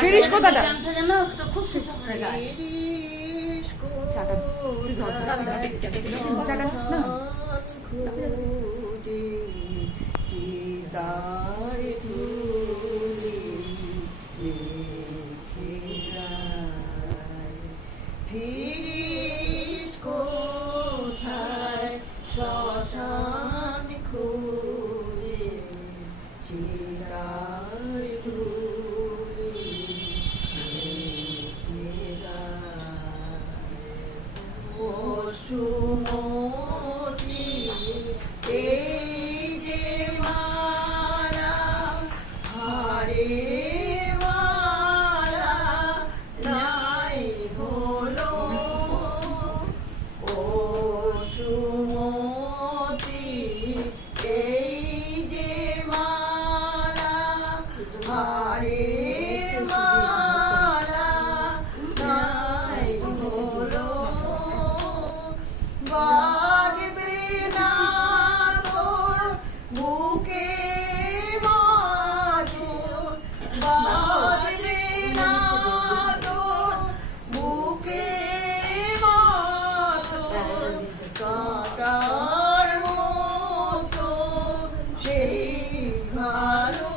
ফিরিস কোথাটা? গানটা যেন একটা খুব সুন্দর করে গায়। ফিরিস কোথায় শ্মশান খুঁজে চিতার ধুলি সুমতি এই যে মালা হারে মালা নাই হলো ও সুমতি এই যে মালা হারে মালা নাই হলো বাজবে না তোর বুকে মাথুর বাজবে না তোর বুকে মাথুর কাটার মতো সেই ভালো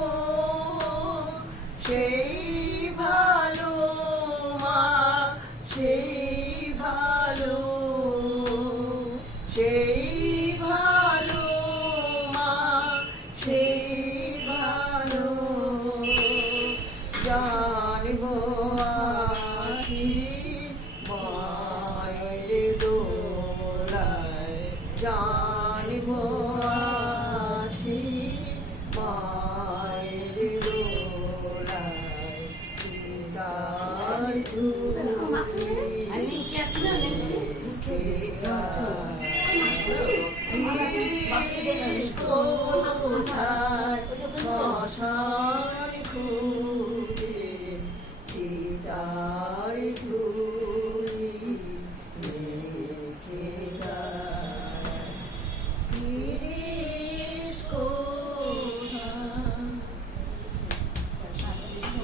মা সেই ভালো মা সেই ভালো জানবো আছি মায়ের দোলায় জানবো আছি মায়ের দোলায় চিতার ধুলি কোথায়